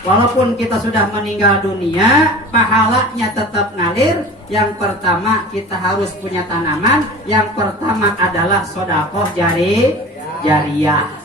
Walaupun kita sudah meninggal dunia, pahalanya tetap ngalir. Yang pertama kita harus punya tanaman. Yang pertama adalah sedekah jariyah.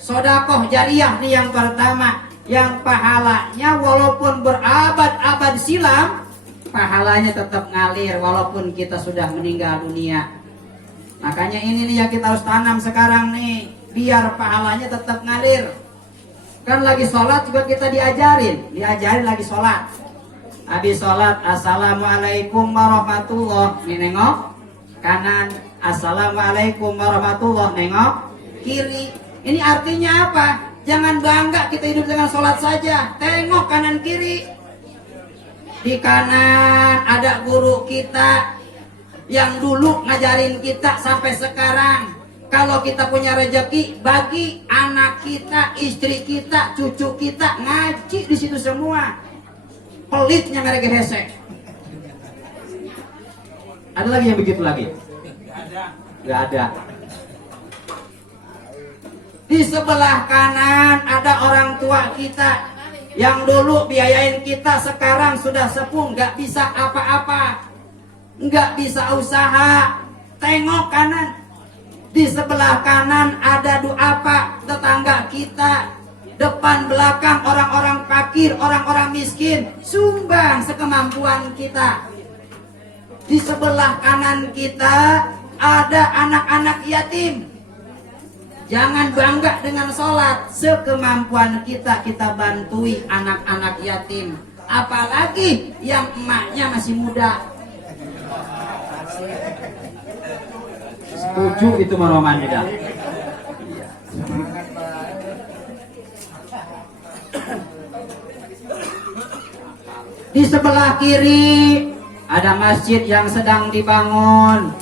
Sedekah jariyah nih yang pertama, yang pahalanya walaupun berabad-abad silam, pahalanya tetap ngalir walaupun kita sudah meninggal dunia. Makanya ini nih yang kita harus tanam sekarang nih, biar pahalanya tetap ngalir. Kan lagi sholat juga kita diajarin lagi sholat. Habis sholat, assalamualaikum warahmatullah, nih nengok kanan, assalamualaikum warahmatullah, nengok kiri. Ini artinya apa? Jangan bangga kita hidup dengan sholat saja. Tengok kanan kiri. Di kanan ada guru kita yang dulu ngajarin kita sampai sekarang. Kalau kita punya rezeki, bagi anak kita, istri kita, cucu kita ngaji di situ semua. Pelitnya mereka hesek. Ada lagi yang begitu lagi? Gak ada. Di sebelah kanan ada orang tua kita yang dulu biayain kita, sekarang sudah sepuh, nggak bisa apa-apa, nggak bisa usaha. Tengok kanan. Di sebelah kanan ada apa? Tetangga kita, depan belakang orang-orang fakir, orang-orang miskin, sumbang sekemampuan kita. Di sebelah kanan kita ada anak-anak yatim. Jangan bangga dengan sholat, sekemampuan kita bantui anak-anak yatim. Apalagi yang emaknya masih muda. Setuju itu Roman tidak? Di sebelah kiri ada masjid yang sedang dibangun.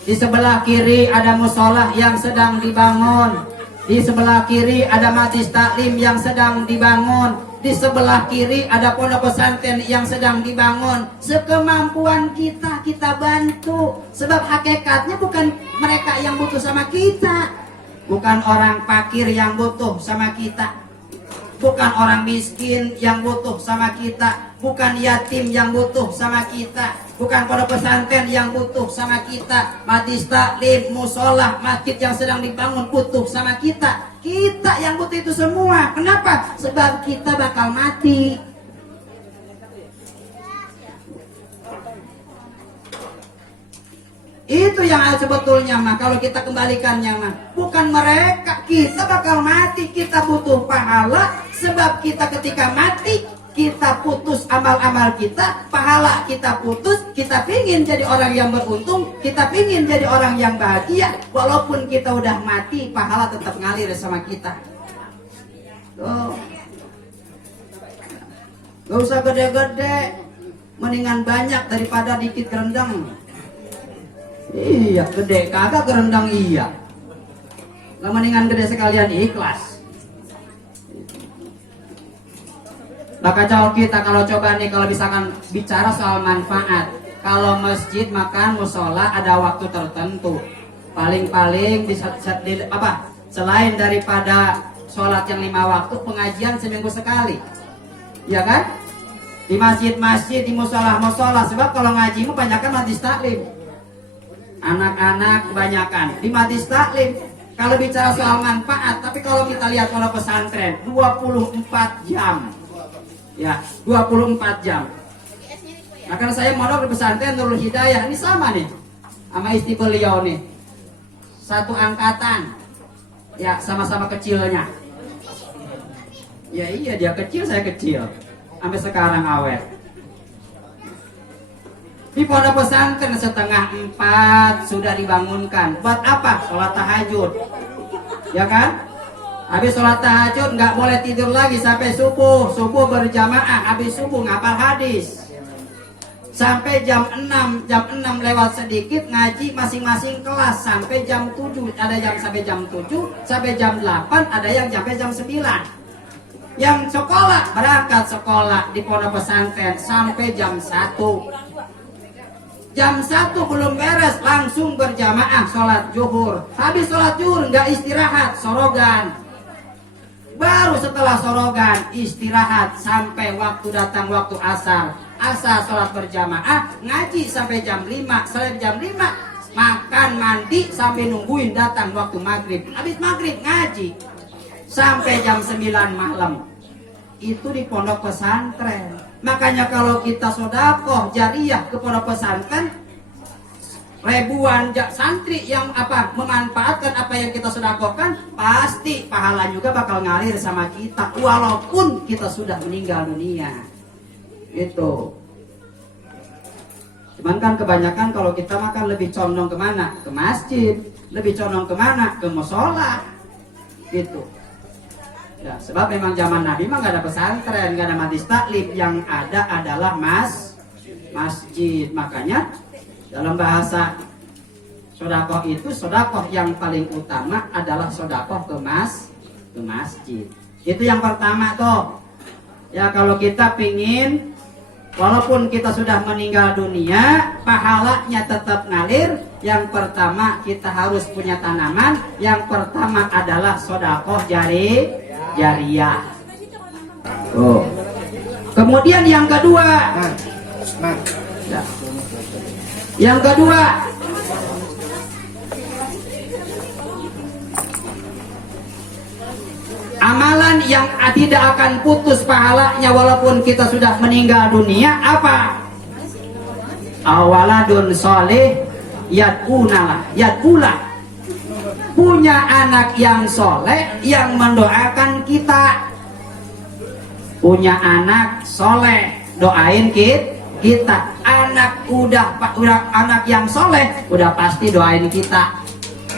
Di sebelah kiri ada musola yang sedang dibangun. Di sebelah kiri ada majlis taklim yang sedang dibangun. Di sebelah kiri ada pondok pesantren yang sedang dibangun. Sekemampuan kita bantu. Sebab hakikatnya bukan mereka yang butuh sama kita. Bukan orang fakir yang butuh sama kita. Bukan orang miskin yang butuh sama kita. Bukan yatim yang butuh sama kita. Bukan pondok pesantren yang butuh sama kita. Majlis taklim, musola, masjid yang sedang dibangun butuh sama kita. Kita yang butuh itu semua. Kenapa? Sebab kita bakal mati. Itu yang sebetulnya mah, kalau kita kembalikannya mah, bukan mereka, kita bakal mati, kita butuh pahala. Sebab kita ketika mati, kita putus amal-amal kita, pahala kita putus. Kita pingin jadi orang yang beruntung, kita pingin jadi orang yang bahagia. Walaupun kita udah mati, pahala tetap ngalir sama kita. Tuh. Gak usah gede-gede, mendingan banyak daripada dikit rendang. Iya, gede kagak gerendang iya. Lah mendingan gede sekalian ikhlas. Lah kacau kita kalau coba nih, kalau misalkan bicara soal manfaat. Kalau masjid makan musola ada waktu tertentu. Paling-paling di apa? Selain daripada sholat yang 5 waktu, pengajian seminggu sekali. Ya kan? Di masjid-masjid, di musola-musola. Sebab kalau ngaji mu banyakkan majlis taklim. Anak-anak kebanyakan di majlis taklim. Kalau bicara soal manfaat, tapi kalau kita lihat kalau pesantren 24 jam. Ya, 24 jam. Nah, karena saya mondok di pesantren Nurul Hidayah, ini sama nih sama istri beliau nih. Satu angkatan. Ya, sama-sama kecilnya. Ya iya, dia kecil, saya kecil. Sampai sekarang awet. Di pondok pesantren 3:30 sudah dibangunkan. Buat apa? Sholat tahajud. Ya kan? Habis sholat tahajud nggak boleh tidur lagi sampai subuh. Subuh berjamaah. Habis subuh ngapal hadis. Sampai jam 6 lewat sedikit ngaji masing-masing kelas sampai jam 7. Ada yang sampai jam 7, sampai jam 8, ada yang sampai jam 9. Yang sekolah, berangkat sekolah di pondok pesantren sampai jam 1. Jam 1 belum beres, langsung berjamaah sholat zuhur. Habis sholat zuhur nggak istirahat, sorogan. Baru setelah sorogan istirahat sampai waktu datang waktu asar. Asar sholat berjamaah, ngaji sampai jam 5. Setelah jam 5 makan mandi sampai nungguin datang waktu maghrib. Habis maghrib ngaji sampai jam 9 malam. Itu di pondok pesantren. Makanya kalau kita sodakoh jariah ke pondok pesantren, ribuan santri yang memanfaatkan apa yang kita sedekahkan, pasti pahala juga bakal ngalir sama kita walaupun kita sudah meninggal dunia. Itu. Cuman kan kebanyakan kalau kita makan lebih condong kemana? Ke masjid. Lebih condong kemana? Ke musola. Gitu. Ya, sebab memang zaman Nabi mah gak ada pesantren, gak ada majlis taklim, yang ada adalah masjid. Makanya dalam bahasa sodakoh itu, sodakoh yang paling utama adalah sodakoh ke masjid. Itu yang pertama tuh. Ya, kalau kita pingin walaupun kita sudah meninggal dunia, pahalanya tetap ngalir. Yang pertama kita harus punya tanaman. Yang pertama adalah sodakoh jariah. Oh. Kemudian yang kedua, ya. Yang kedua, amalan yang tidak akan putus pahalanya walaupun kita sudah meninggal dunia apa? Awaladun soleh yad'ulah, punya anak yang soleh yang mendoakan kita. Punya anak soleh, doain kita. Anak anak yang soleh udah pasti doain kita.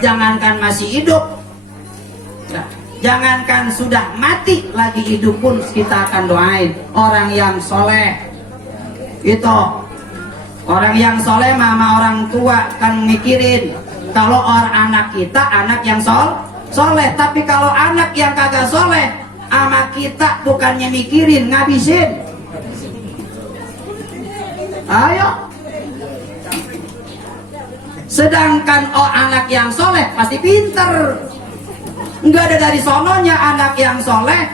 Jangankan masih hidup, nah, jangankan sudah mati, lagi hidup pun kita akan doain. Orang yang soleh itu, orang yang soleh mama orang tua kan mikirin. Kalau orang anak kita anak yang soleh, tapi kalau anak yang kagak soleh sama kita bukannya mikirin, ngabisin. Ayo. Sedangkan anak yang soleh pasti pinter. Enggak ada dari sononya anak yang soleh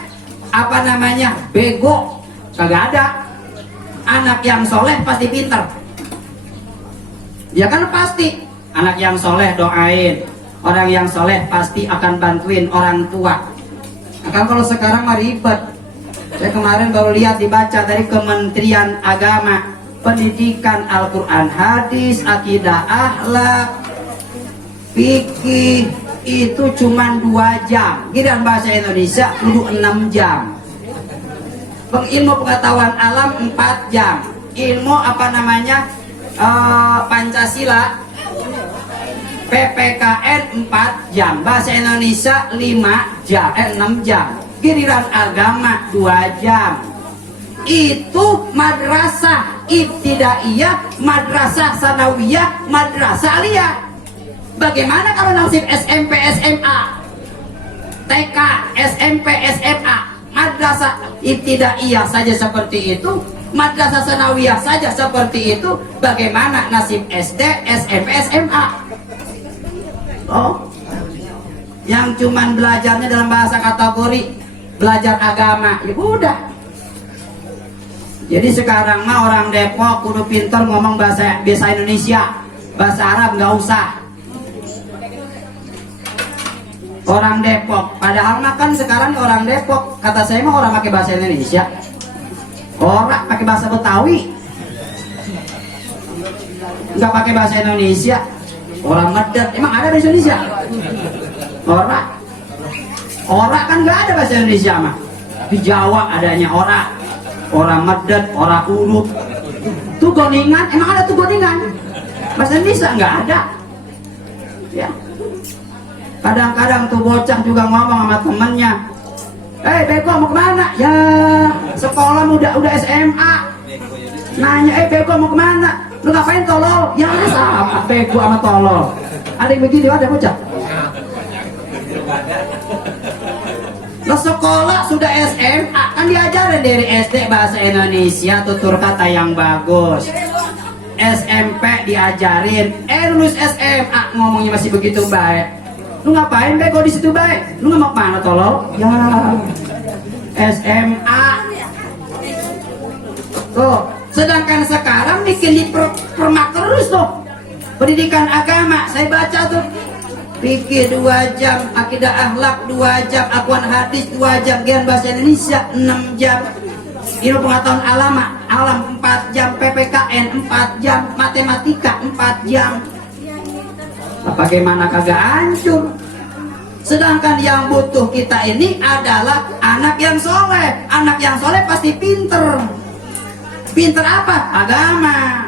bego, kagak ada. Anak yang soleh pasti pinter. Ya kan pasti. Anak yang soleh doain. Orang yang soleh pasti akan bantuin orang tua. Nah, kalau sekarang mah ribet. Saya kemarin baru lihat dibaca dari Kementerian Agama, pendidikan Al-Quran, hadis, akidah, akhlak, fikih itu cuma 2 jam. Giliran bahasa Indonesia kudu 6 jam. Ilmu pengetahuan alam 4 jam. Ilmu Pancasila, PPKN 4 jam. Bahasa Indonesia 6 jam. Giliran agama 2 jam. Itu madrasah ibtidaiyah, madrasah sanawiyah, madrasah aliyah. Bagaimana kalau nasib SMP, SMA, TK, SMP, SMA? Madrasah ibtidaiyah saja seperti itu, madrasah sanawiyah saja seperti itu. Bagaimana nasib SD, SMP, SMA? Oh, yang cuman belajarnya dalam bahasa kategori belajar agama, ya udah. Jadi sekarang mah orang Depok kudu pinter ngomong bahasa Indonesia, bahasa Arab nggak usah. Orang Depok, padahal mah kan sekarang orang Depok, kata saya mah orang pakai bahasa Indonesia, orang pakai bahasa Betawi, nggak pakai bahasa Indonesia. Orang Medan, emang ada bahasa Indonesia? Orang kan nggak ada bahasa Indonesia mah. Di Jawa adanya orang Medan, orang Uruk. Tuh Goningan, emang ada tuh Goningan? Bahasa Indonesia nggak ada. Ya. Kadang-kadang tuh bocah juga ngomong sama temennya, bego mau kemana? Ya sekolah udah SMA. Nanya, bego mau kemana? Lu ngapain tolol? Ya sama bego sama tolol. Ada yang begitu, ada bocah? Lo sekolah sudah SMA, dari SD bahasa Indonesia tutur kata yang bagus, SMP diajarin, lulus SMA ngomongnya masih begitu baik. Lu ngapain be kok di situ baik? Lu nggak mau mana tolong? Ya SMA. Tuh, sedangkan sekarang bikin di permak terus tuh. Pendidikan agama, saya baca tuh. Fikih 2 jam, akidah akhlak 2 jam, akuan hadis 2 jam, gian bahasa Indonesia 6 jam. Ilmu pengetahuan alam 4 jam, PPKN 4 jam, matematika 4 jam. Bagaimana kagak hancur? Sedangkan yang butuh kita ini adalah anak yang soleh. Anak yang soleh pasti pinter. Pinter apa? Agama.